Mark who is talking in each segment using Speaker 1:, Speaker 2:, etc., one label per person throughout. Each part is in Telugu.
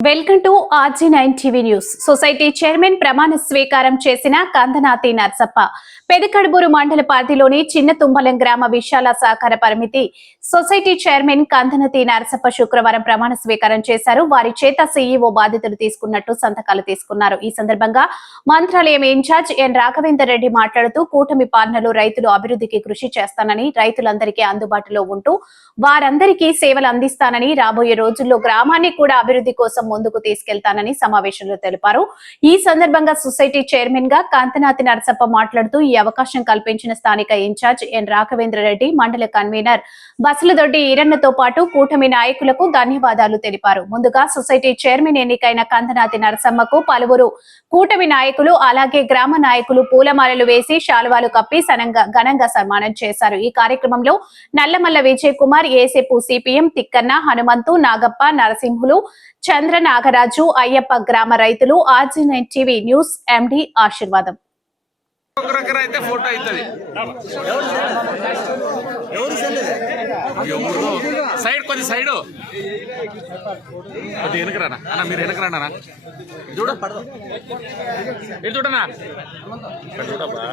Speaker 1: Welcome to RG nine TV news. Society chairman ప్రమాణ స్వీకారం చేసిన కందనాతి నర్సప్ప పెదకడుబూరు మండల పరిధిలోని చిన్న తుంబలం గ్రామ విశాల సహకార పరిమితి సొసైటీ చైర్మన్ కందనతి నరసప్ప శుక్రవారం ప్రమాణ స్వీకారం చేశారు. వారి చేత సీఈఓ బాధ్యతలు తీసుకున్నట్టు సంతకాలు తీసుకున్నారు. ఈ సందర్భంగా మంత్రాలయం ఇన్ఛార్జ్ ఎన్ రాఘవేందర్ రెడ్డి మాట్లాడుతూ కూటమి పాలనలో రైతులు అభివృద్ధికి కృషి చేస్తానని రైతులందరికీ అందుబాటులో ఉంటూ వారందరికీ సేవలు అందిస్తానని రాబోయే రోజుల్లో గ్రామాన్ని కూడా అభివృద్ధి కోసం ముందుకు తీసుకెళ్తానని సమావేశంలో తెలిపారు. ఈ సందర్భంగా సొసైటీ చైర్మన్గా కాంతనాథి నరసప్ప మాట్లాడుతూ ఈ అవకాశం కల్పించిన స్థానిక ఇన్ఛార్జ్ ఎన్ రాఘవేంద్ర రెడ్డి మండల కన్వీనర్ బసలదొడ్డి ఈరన్నతో పాటు కూటమి నాయకులకు ధన్యవాదాలు తెలిపారు. ముందుగా సొసైటీ చైర్మన్ ఎన్నికైన కాంతనాథి నరసమ్మకు పలువురు కూటమి నాయకులు అలాగే గ్రామ నాయకులు పూలమాలలు వేసి శాలువాలు కప్పి సనంగా ఘనంగా సన్మానం చేశారు. ఈ కార్యక్రమంలో నల్లమల్ల విజయ్ కుమార్ ఏసేపు సిపిఎం తిక్కన్న హనుమంతు నాగప్ప నరసింహులు చంద్ర నాగరాజు అయ్యప్ప గ్రామ రైతులు RG nine TV news MD Ashirvadam.
Speaker 2: అయితే ఫోటో సైడ్ కొద్ది సైడ్. కొద్ది వెనకరానా అన్న మీరు వెనకరానా చూడ చూడు. ఇటు చూడనా? చూడబ్బా గా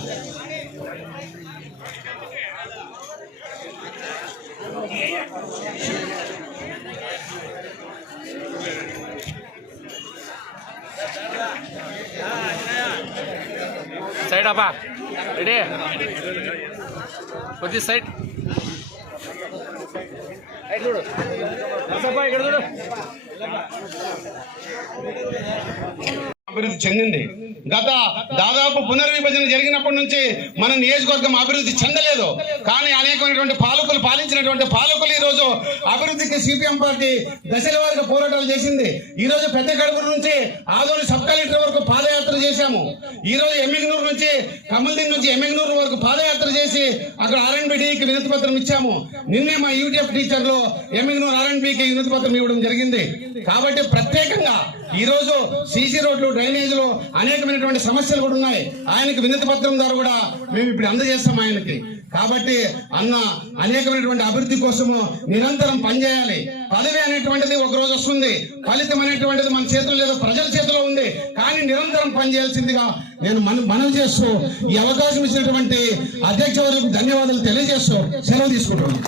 Speaker 2: సైడ్ అబ్బా రెడీ కొద్ది సైడ్ సైడ్ చూడు నరసప్ప ఇక్కడ చూడు
Speaker 3: అభివృద్ధి చెందింది గత దాదాపు పునర్విభజన జరిగినప్పటి నుంచి మన నియోజకవర్గం అభివృద్ధి చెందలేదు. కానీ అనేకమైనటువంటి పాలకులు పాలించినటువంటి పాలకులు ఈ రోజు అభివృద్ధికి సిపిఎం పార్టీ దశల వారికి పోరాటాలు చేసింది. ఈ రోజు పెద్ద కడుపు నుంచి ఆదోని సబ్ కలెక్టర్ వరకు పాదయాత్ర చేశాము. ఈ రోజు ఎమ్మిగనూరు నుంచి కమల్దీన్ నుంచి ఎమ్మిగనూరు వరకు పాదయాత్ర చేసి అక్కడ ఆర్ఎన్బిడికి వినతి పత్రం ఇచ్చాము. నిన్నే మా యూటీఎఫ్ టీచర్లు ఎమ్మిగనూరు ఆర్ఎన్బికి వినతి పత్రం ఇవ్వడం జరిగింది. కాబట్టి ప్రత్యేకంగా ఈ రోజు సీసీ రోడ్లు డ్రైనేజీలు ఉన్నటువంటి సమస్యలు కూడా ఉన్నాయి. ఆయనకు వినతి పత్రం ద్వారా కూడా మేము ఇప్పుడు అందజేస్తాం ఆయనకి. కాబట్టి అన్న అనేకమైనటువంటి అభివృద్ధి కోసము నిరంతరం పనిచేయాలి. పదవి అనేటువంటిది ఒక రోజు వస్తుంది. ఫలితం అనేటువంటిది మన చేతిలో లేదు ప్రజల చేతిలో ఉంది. కానీ నిరంతరం పనిచేయాల్సిందిగా నేను మన మనవి చేస్తూ ఈ అవకాశం ఇచ్చినటువంటి అధ్యక్ష వారికి ధన్యవాదాలు తెలియజేస్తూ సెలవు తీసుకుంటున్నాను.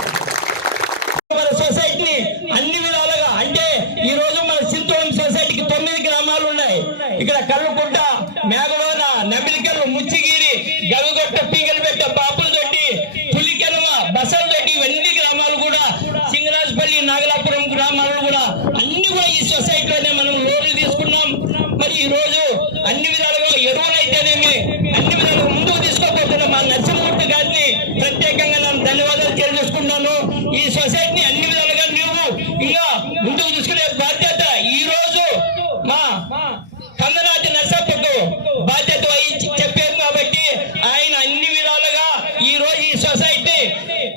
Speaker 4: ಮ್ಯಾಗಳೋನ ನಂಬಿಕೆಲ್ಲ ಮುಚ್ಚಿಗೀರಿ ಗವಿಗೊಟ್ಟ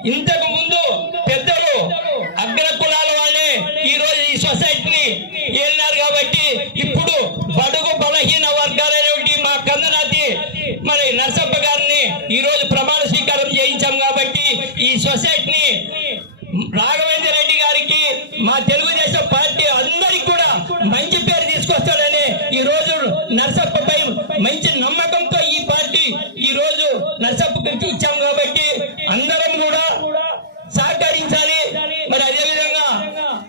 Speaker 4: ఇంతకు ముందు పెద్దలు అగ్ర కులాల వాళ్ళే ఈ రోజు ఈ సొసైటీని వెళ్ళినారు కాబట్టి ఇప్పుడు బడుగు బలహీన వర్గాలైనటువంటి మా కందనాథి మరి నర్స గారిని ఈ రోజు ప్రమాణ స్వీకారం చేయించాం కాబట్టి ఈ సొసైటీని రాఘవేంద్ర రెడ్డి గారికి మా తెలుగుదేశం పార్టీ అందరికి కూడా మంచి పేరు తీసుకొస్తాడని ఈ రోజు నరసప్పపై మంచి నమ్మకంతో ఈ పార్టీ ఈ రోజు నరసప్పకి ఇచ్చాం కాబట్టి అందరం కూడా సహకరించాలి మరి అదే విధంగా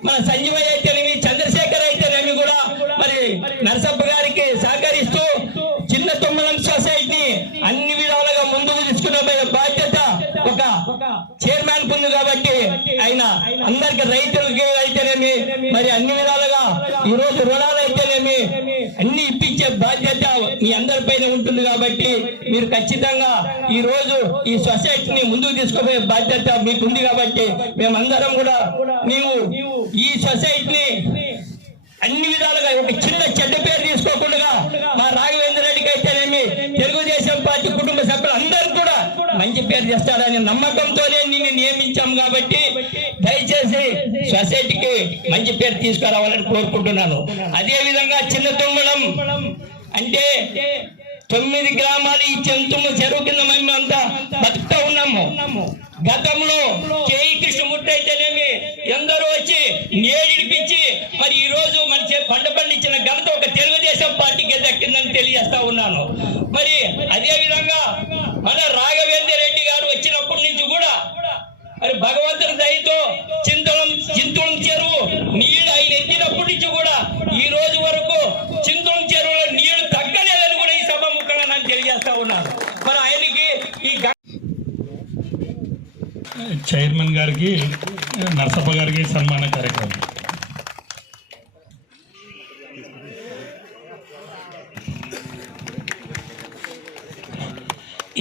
Speaker 4: మన సంజీవయ్య అయితేనేమి చంద్రశేఖర్ అయితేనేమి కూడా మరి నరసప్ప గారికి సహకరిస్తూ చిన్న తుమ్మలం సొసైటీ అన్ని విధాలుగా ముందుకు తీసుకునే బాధ్యత ఒక చైర్మన్ ఉంది కాబట్టి ఆయన అందరికి రైతులకి అయితేనేమి? మరి అన్ని విధాలుగా ఈ రోజు రుణాలు అయితేనేమి? అన్ని ఇప్పించే బాధ్యత మీ అందరిపైన ఉంటుంది కాబట్టి మీరు ఖచ్చితంగా ఈ రోజు ఈ సొసైటీని ముందుకు తీసుకుపోయే బాధ్యత మీకుంది కాబట్టి మేమందరం కూడా మేము ఈ సొసైటీని అన్ని విధాలుగా ఒక చిన్న చెడ్డ పేరు తీసుకోకుండా మా రాఘవేంద్ర రెడ్డికి అయితేనేమి తెలుగుదేశం పార్టీ కుటుంబ సభ్యులు అందరూ కూడా రిపేర్ పేరు చేస్తారనే నమ్మకంతోనే నిన్ను నియమించాం కాబట్టి దయచేసి సొసైటీకి మంచి పేరు తీసుకురావాలని కోరుకుంటున్నాను. అదే విధంగా చిన్న తుమ్మడం అంటే తొమ్మిది గ్రామాలు ఈ చెంతుము చెరువు కింద మేము అంతా బతుకుతా ఉన్నాము. గతంలో కేఈ కృష్ణమూర్తి అయితేనేమి ఎందరో వచ్చి నేడిపించి మరి ఈ రోజు మన పంట పండించిన ఘనత ఒక తెలుగుదేశం పార్టీకి దక్కిందని తెలియజేస్తా ఉన్నాను. మరి అదే విధంగా మన రాఘవేంద్ర రెడ్డి గారు వచ్చినప్పటి నుంచి కూడా మరి భగవంతుని దయతో చింతలం చింతలం చెరువు నీళ్ళు ఆయన ఎత్తినప్పటి నుంచి కూడా ఈ రోజు వరకు చింతలం చెరువులో నీళ్ళు తగ్గలేదని కూడా ఈ సభ ముఖంగా నాకు తెలియజేస్తా ఉన్నాను. మరి ఆయనకి ఈ గ-
Speaker 5: చైర్మన్ గారికి నరసప్ప గారికి సన్మాన కార్యక్రమం.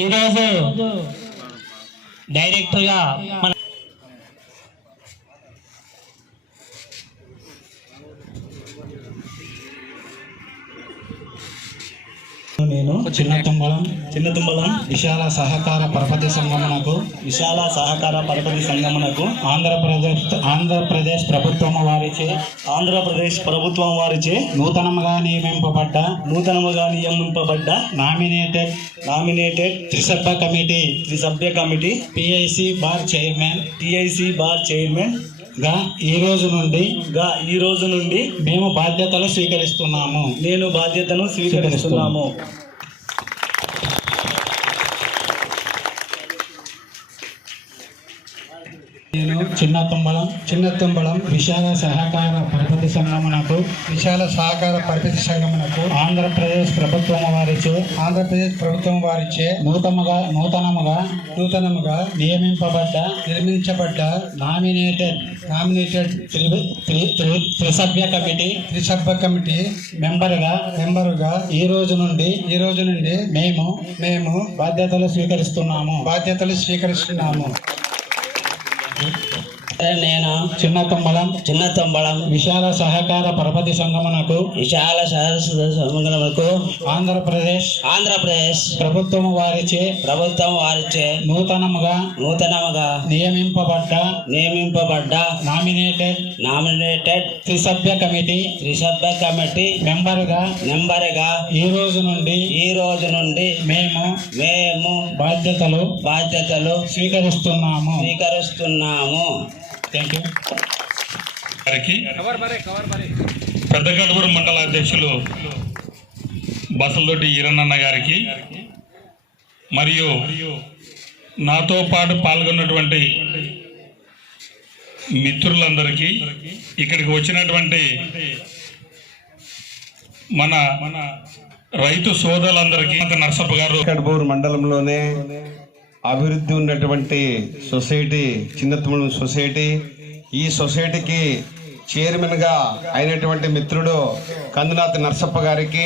Speaker 4: ఈరోజు డైరెక్టర్గా మన
Speaker 6: చిన్న తుంబలం చిన్న తుంబలం విశాల సహకార పరపతి సంగమనకు విశాల సహకార పరపతి సంగమనకు ఆంధ్రప్రదేశ్ ఆంధ్రప్రదేశ్ ప్రభుత్వం వారిచే ఆంధ్రప్రదేశ్ ప్రభుత్వం వారిచే నూతనముగా నియమింపబడ్డ నూతనముగా నియమింపబడ్డ నామినేటెడ్ నామినేటెడ్ త్రిసభ్య కమిటీ త్రిసభ్య committee PIC bar chairman TIC bar చైర్మన్గా ఈ రోజు నుండి గా ఈ రోజు నుండి మేము బాధ్యతలు స్వీకరిస్తున్నాము. నేను బాధ్యతను స్వీకరిస్తున్నాము. నేను చిన్న తుంబలం చిన్న తుంబలం విశాల సహకార పరపతి సంగమనకు విశాల సహకార పరపతి సంగమనకు ఆంధ్రప్రదేశ్ ప్రభుత్వం వారిచే ఆంధ్రప్రదేశ్ ప్రభుత్వం వారిచే నూతనముగా నూతనముగా నూతనముగా నియమింపబడ్డ నిర్మించబడ్డ నామినేటెడ్ నామినేటెడ్ త్రిసభ్య కమిటీ త్రిసభ్య కమిటీ మెంబర్గా మెంబరుగా ఈ రోజు నుండి ఈ రోజు నుండి మేము మేము బాధ్యతలు స్వీకరిస్తున్నాము. బాధ్యతలు స్వీకరిస్తున్నాము. 嗯。
Speaker 4: నేను?
Speaker 6: చిన్న తుమ్మలం
Speaker 4: చిన్న తంబళం
Speaker 6: విశాల సహకార పరపతి సంగమనకు
Speaker 4: విశాల సహస్రకు
Speaker 6: ఆంధ్రప్రదేశ్.
Speaker 4: ఆంధ్రప్రదేశ్.
Speaker 6: ప్రభుత్వం వారిచే.
Speaker 4: ప్రభుత్వం వారిచే.
Speaker 6: నూతనముగా.
Speaker 4: నూతనముగా.
Speaker 6: నియమింపబడ్డ.
Speaker 4: నియమింపబడ్డ.
Speaker 6: నామినేటెడ్.
Speaker 4: నామినేటెడ్.
Speaker 6: త్రిసభ్య కమిటీ.
Speaker 4: త్రిసభ్య కమిటీ.
Speaker 6: మెంబర్గా.
Speaker 4: నెంబర్గా
Speaker 6: ఈ రోజు నుండి.
Speaker 4: ఈ రోజు నుండి
Speaker 6: మేము.
Speaker 4: మేము
Speaker 6: బాధ్యతలు.
Speaker 4: బాధ్యతలు
Speaker 6: స్వీకరిస్తున్నాము.
Speaker 4: స్వీకరిస్తున్నాము.
Speaker 6: థ్యాంక్ యూ
Speaker 5: గారికి పెద్దగడపూరు మండల అధ్యక్షులు బసలతోటి ఈరన్నన్న గారికి మరియు నాతో పాటు పాల్గొన్నటువంటి మిత్రులందరికీ ఇక్కడికి వచ్చినటువంటి మన మన రైతు సోదరులందరికీ నరసప్ప గారు.
Speaker 3: కడబూరు మండలంలోనే అభివృద్ధి ఉన్నటువంటి సొసైటీ చిన్నతమిళం సొసైటీ ఈ సొసైటీకి చైర్మన్గా అయినటువంటి మిత్రుడు కందునాథ్ నర్సప్ప గారికి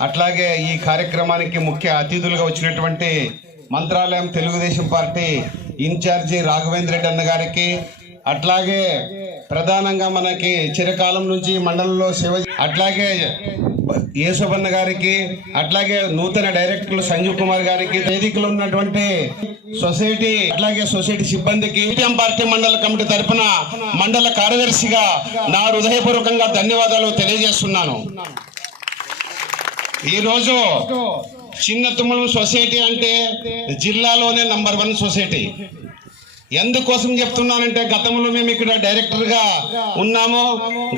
Speaker 3: అట్లాగే ఈ కార్యక్రమానికి ముఖ్య అతిథులుగా వచ్చినటువంటి Mantralayam Telugudesam party in charge Raghavendra Reddy అన్న గారికి అట్లాగే ప్రధానంగా మనకి చిరకాలం నుంచి మండలంలో సేవ అట్లాగే యేసవన్న గారికి అట్లాగే నూతన డైరెక్టర్లు సంజీవ్ కుమార్ గారికి వేదికలో ఉన్నటువంటి సొసైటీ అట్లాగే సొసైటీ సిబ్బందికి సిపిఎం పార్టీ మండల కమిటీ తరపున మండల కార్యదర్శిగా నా హృదయపూర్వకంగా ధన్యవాదాలు తెలియజేస్తున్నాను. ఈ రోజు చిన్న తుమ్మలం సొసైటీ అంటే జిల్లాలోనే నంబర్ వన్ సొసైటీ. ఎందుకోసం చెప్తున్నానంటే గతంలో మేము ఇక్కడ డైరెక్టర్గా ఉన్నాము.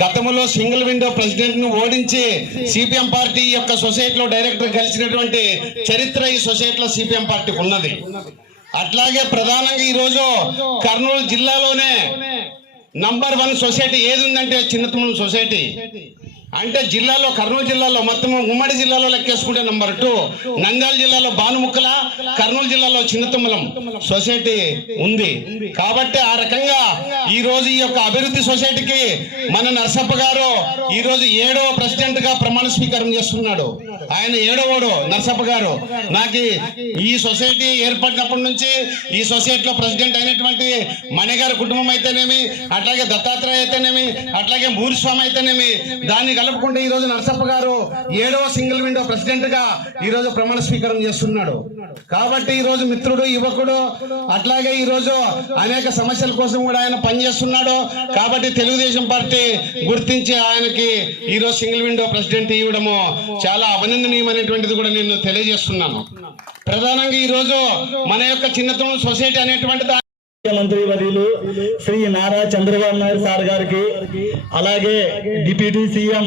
Speaker 3: గతంలో సింగిల్ విండో ప్రెసిడెంట్ను ఓడించి సిపిఎం పార్టీ యొక్క సొసైటీలో డైరెక్టర్ కలిసినటువంటి చరిత్ర ఈ సొసైటీలో సిపిఎం పార్టీకి ఉన్నది. అట్లాగే ప్రధానంగా ఈరోజు కర్నూలు జిల్లాలోనే నంబర్ వన్ సొసైటీ ఏది ఉందంటే చిన్నతనం సొసైటీ. అంటే జిల్లాలో కర్నూలు జిల్లాలో మొత్తం ఉమ్మడి జిల్లాలో లెక్కేసుకుంటే నంబర్ టూ నంద్యాల జిల్లాలో భానుముక్కల కర్నూలు జిల్లాలో చిన్నతుమ్మలం సొసైటీ ఉంది. కాబట్టి ఆ రకంగా ఈ రోజు ఈ యొక్క అభివృద్ధి సొసైటీకి మన నర్సప్ప గారు ఈ రోజు ఏడవ ప్రెసిడెంట్గా ప్రమాణ స్వీకారం చేస్తున్నాడు. ఆయన ఏడవడు నర్సప్ప గారు. నాకు ఈ సొసైటీ ఏర్పడినప్పటి నుంచి ఈ సొసైటీలో ప్రెసిడెంట్ అయినటువంటి మణిగారి కుటుంబం అయితేనేమి అట్లాగే దత్తాత్రేయ అయితేనేమి అట్లాగే భూరిస్వామి అయితేనేమి దాన్ని కలుపుకుంటే ఈ రోజు నరసప్ప గారు ఏడవ సింగిల్ విండో ప్రెసిడెంట్గా ఈ రోజు ప్రమాణ స్వీకారం చేస్తున్నాడు. కాబట్టి ఈ రోజు మిత్రుడు యువకుడు అట్లాగే ఈ రోజు అనేక సమస్యల కోసం కూడా ఆయన పనిచేస్తున్నాడు. కాబట్టి తెలుగుదేశం పార్టీ గుర్తించి ఆయనకి ఈ రోజు సింగిల్ విండో ప్రెసిడెంట్ ఇవ్వడము చాలా అభినందనీయమైనటువంటిది కూడా నేను తెలియజేస్తున్నాను. ప్రధానంగా ఈ రోజు మన యొక్క చిన్నతనం సొసైటీ అనేటువంటి
Speaker 7: ముఖ్యమంత్రి వర్యులు శ్రీ నారా చంద్రబాబు నాయుడు సార్ గారికి అలాగే deputy CM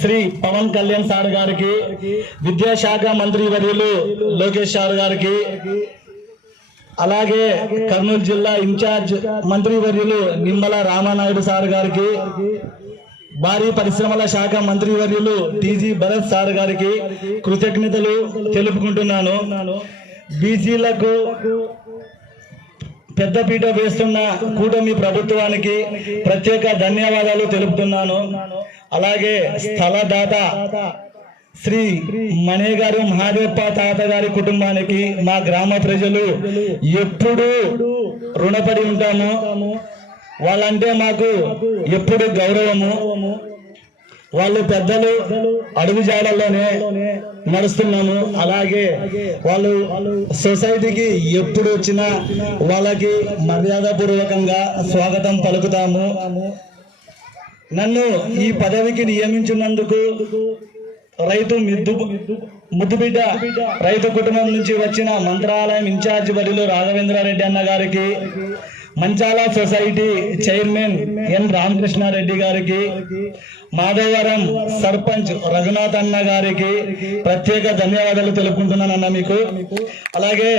Speaker 7: Shri Pawan Kalyan sir గారికి విద్యాశాఖ మంత్రి వర్యులు లోకేష్ సార్ గారికి అలాగే కర్నూలు జిల్లా ఇన్ఛార్జ్ మంత్రి వర్యులు నిమ్మల రామానాయుడు సార్ గారికి భారీ పరిశ్రమల శాఖ మంత్రి వర్యులు టీజీ భరత్ సార్ గారికి కృతజ్ఞతలు తెలుపుకుంటున్నాను. బీసీలకు పెద్దపీట వేస్తున్న కూటమి ప్రభుత్వానికి ప్రత్యేక ధన్యవాదాలు తెలుపుతున్నాను. అలాగే స్థలదాత శ్రీ మణి గారు మహాదేవప్ప తాత గారి కుటుంబానికి మా గ్రామ ప్రజలు ఎప్పుడూ రుణపడి ఉంటాము. వాళ్ళంటే మాకు ఎప్పుడు గౌరవము. వాళ్ళు పెద్దలు అడుగు జాడల్లోనే నడుస్తున్నాము. అలాగే వాళ్ళు సొసైటీకి ఎప్పుడు వచ్చినా వాళ్ళకి మర్యాదపూర్వకంగా స్వాగతం పలుకుతాము. నన్ను ఈ పదవికి నియమించినందుకు రైతు మిద్దు ముద్దుబిడ్డ రైతు కుటుంబం నుంచి వచ్చిన మంత్రాలయం ఇన్ఛార్జ్ బదిలు రాఘవేంద్రారెడ్డి అన్న గారికి Manchala society chairman N Ramakrishna Reddy గారికి మాధవరం సర్పంచ్ రఘునాథ్ అన్న గారికి ప్రత్యేక ధన్యవాదాలు తెలుపుకుంటున్నానన్న మీకు. అలాగే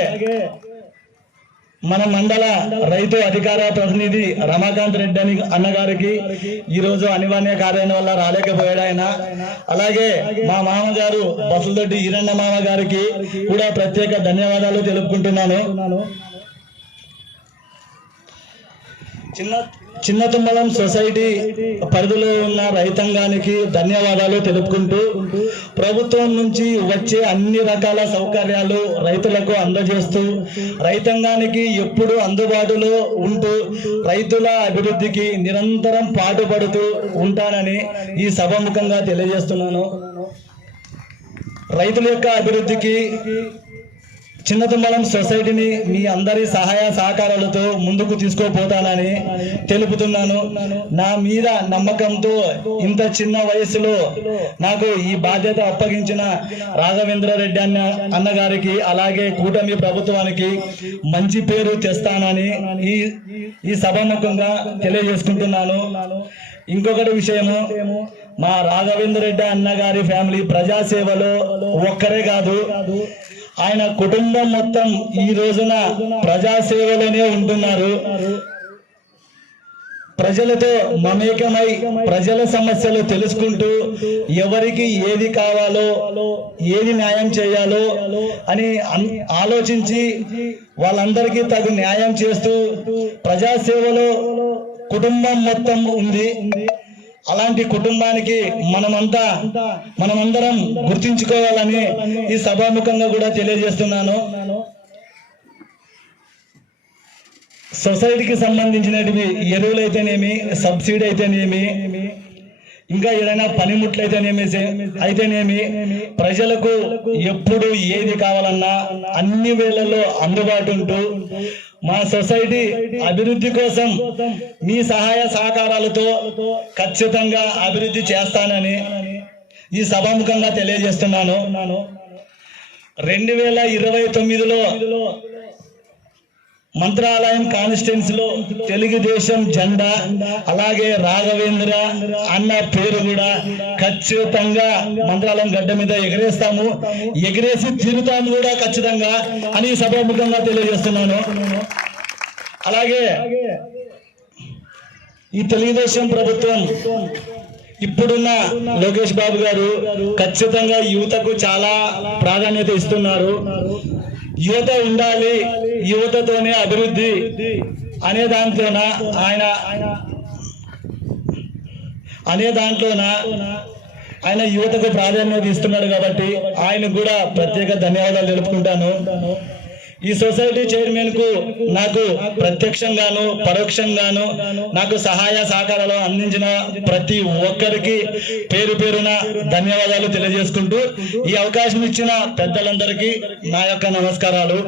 Speaker 7: మన మండల రైతు అధికార ప్రతినిధి రమాకాంత్ రెడ్డి అని అన్నగారికి ఈరోజు అనివార్య కార్యం వల్ల రాలేకపోయాడు ఆయన. అలాగే మా మామగారు బసులదొడ్డి ఈరన్న మామ గారికి కూడా ప్రత్యేక ధన్యవాదాలు తెలుపుకుంటున్నాను. చిన్న చిన్న తుమ్మలం సొసైటీ పరిధిలో ఉన్న రైతాంగానికి ధన్యవాదాలు తెలుపుకుంటూ ప్రభుత్వం నుంచి వచ్చే అన్ని రకాల సౌకర్యాలు రైతులకు అందజేస్తూ రైతాంగానికి ఎప్పుడు అందుబాటులో ఉంటూ రైతుల అభివృద్ధికి నిరంతరం పాటుపడుతూ ఉంటానని ఈ సభాముఖంగా తెలియజేస్తున్నాను. రైతుల యొక్క అభివృద్ధికి చిన్నతుమ్మలం సొసైటీని మీ అందరి సహాయ సహకారాలతో ముందుకు తీసుకోపోతానని తెలుపుతున్నాను. నా మీద నమ్మకంతో ఇంత చిన్న వయసులో నాకు ఈ బాధ్యత అప్పగించిన రాఘవేంద్ర రెడ్డి అన్న అన్నగారికి అలాగే కూటమి ప్రభుత్వానికి మంచి పేరు తెస్తానని ఈ ఈ సభాముఖంగా తెలియజేసుకుంటున్నాను. ఇంకొకటి విషయము మా రాఘవేంద్ర రెడ్డి అన్నగారి ఫ్యామిలీ ప్రజాసేవలో ఒక్కరే కాదు ఆయన కుటుంబం మొత్తం ఈ రోజున ప్రజాసేవలోనే ఉంటున్నారు. ప్రజలతో మమేకమై ప్రజల సమస్యలు తెలుసుకుంటూ ఎవరికి ఏది కావాలో ఏది న్యాయం చేయాలో అని ఆలోచించి వాళ్ళందరికీ తగు న్యాయం చేస్తూ ప్రజాసేవలో కుటుంబం మొత్తం ఉంది. అలాంటి కుటుంబానికి మనమంతా మనమందరం గుర్తించుకోవాలని ఈ సభాముఖంగా కూడా తెలియజేస్తున్నాను. సొసైటీకి సంబంధించినటివి ఎరువులు అయితేనేమి సబ్సిడీ అయితేనేమి ఇంకా ఏదైనా పనిముట్లు అయితేనేమి అయితేనేమి? ప్రజలకు ఎప్పుడు ఏది కావాలన్నా అన్ని వేళల్లో అందుబాటు ఉంటూ మా సొసైటీ అభివృద్ధి కోసం మీ సహాయ సహకారాలతో ఖచ్చితంగా అభివృద్ధి చేస్తానని ఈ సభాముఖంగా తెలియజేస్తున్నాను. రెండు వేల ఇరవై తొమ్మిదిలో మంత్రాలయం కాన్స్టిట్యున్సీ లో తెలుగుదేశం జెండా అలాగే రాఘవేంద్ర అన్న పేరు కూడా ఖచ్చితంగా మంత్రాలయం గడ్డ మీద ఎగరేస్తాము. ఎగరేసి తీరుతాము కూడా ఖచ్చితంగా అని సభాముఖంగా తెలియజేస్తున్నాను. అలాగే ఈ తెలుగుదేశం ప్రభుత్వం ఇప్పుడున్న లోకేష్ బాబు గారు ఖచ్చితంగా యువతకు చాలా ప్రాధాన్యత ఇస్తున్నారు. యువత ఉండాలి యువతతోనే అభివృద్ధి అనే దాంట్లోన ఆయన అనే దాంట్లోన ఆయన యువతకు ప్రాధాన్యత ఇస్తున్నాడు కాబట్టి ఆయనకు కూడా ప్రత్యేక ధన్యవాదాలు తెలుపుకుంటాను. ఈ సొసైటీ చైర్మన్కు నాకు ప్రత్యక్షంగాను పరోక్షంగాను నాకు సహాయ సహకారాలు అందించిన ప్రతి ఒక్కరికి పేరు పేరున ధన్యవాదాలు తెలియజేసుకుంటూ ఈ అవకాశం ఇచ్చిన పెద్దలందరికీ నా యొక్క నమస్కారాలు.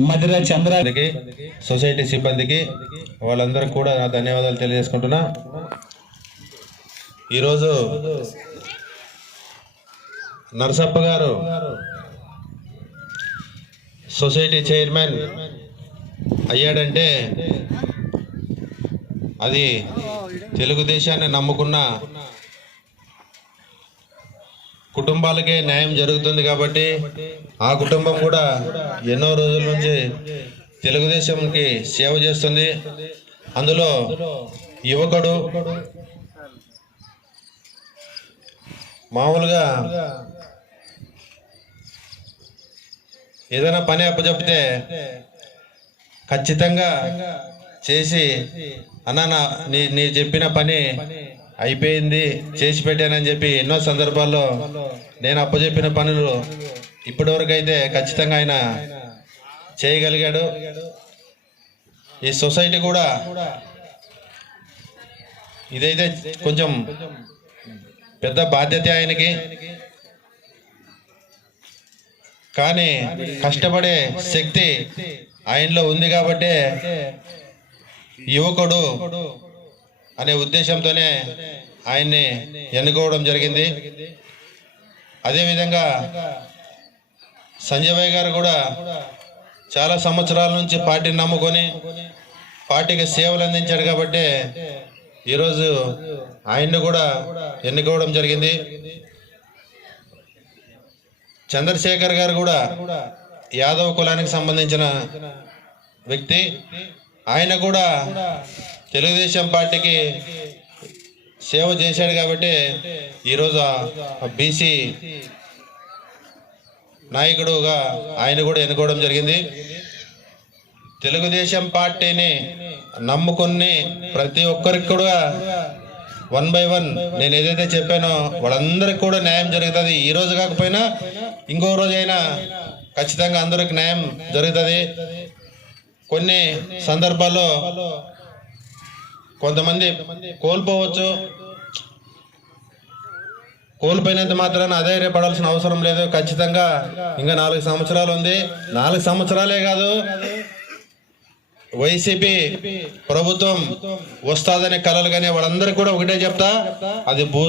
Speaker 7: మధుర చంద్ర
Speaker 8: సొసైటీ సిబ్బందికి వాళ్ళందరికీ కూడా నా ధన్యవాదాలు తెలియజేసుకుంటున్నా. ఈరోజు నరసప్ప గారు సొసైటీ చైర్మన్ అయ్యాడంటే అది తెలుగుదేశాన్ని నమ్ముకున్న కుటుంబాలకే న్యాయం జరుగుతుంది కాబట్టి ఆ కుటుంబం కూడా ఎన్నో రోజుల నుంచి తెలుగుదేశంకి సేవ చేస్తుంది. అందులో యువకుడు మామూలుగా ఏదైనా పని అప్పచెప్తే ఖచ్చితంగా చేసి అన్న నీ నీ చెప్పిన పని అయిపోయింది చేసి పెట్టానని చెప్పి ఎన్నో సందర్భాల్లో నేను అప్పచెప్పిన పనులు ఇప్పటివరకు అయితే ఖచ్చితంగా ఆయన చేయగలిగాడు. ఈ సొసైటీ కూడా ఇదైతే కొంచెం పెద్ద బాధ్యత ఆయనకి. కానీ కష్టపడే శక్తి ఆయనలో ఉంది కాబట్టి యువకుడు అనే ఉద్దేశంతోనే ఆయన్ని ఎన్నుకోవడం జరిగింది. అదేవిధంగా సంజయ్ భాయ్ గారు కూడా చాలా సంవత్సరాల నుంచి పార్టీని నమ్ముకొని పార్టీకి సేవలు అందించాడు కాబట్టి ఈరోజు ఆయన్ని కూడా ఎన్నుకోవడం జరిగింది. చంద్రశేఖర్ గారు కూడా యాదవ్ కులానికి సంబంధించిన వ్యక్తి. ఆయన కూడా తెలుగుదేశం పార్టీకి సేవ చేశాడు కాబట్టి ఈరోజు బీసీ నాయకుడుగా ఆయన కూడా ఎన్నుకోవడం జరిగింది. తెలుగుదేశం పార్టీని నమ్ముకుని ప్రతి ఒక్కరికి కూడా వన్ బై వన్ నేను ఏదైతే చెప్పానో వాళ్ళందరికీ కూడా న్యాయం జరుగుతుంది. ఈ రోజు కాకపోయినా ఇంకో రోజు అయినా ఖచ్చితంగా అందరికి న్యాయం జరుగుతుంది. కొన్ని సందర్భాల్లో కొంతమంది కోల్పోవచ్చు. కోల్పోయినంత మాత్రాన అధైర్యపడాల్సిన అవసరం లేదు. ఖచ్చితంగా ఇంకా నాలుగు సంవత్సరాలు ఉంది. నాలుగు సంవత్సరాలే కాదు. వైసీపీ ప్రభుత్వం వస్తాదనే కలలు కానీ వాళ్ళందరికీ కూడా ఒకటే చెప్తా. అది భూ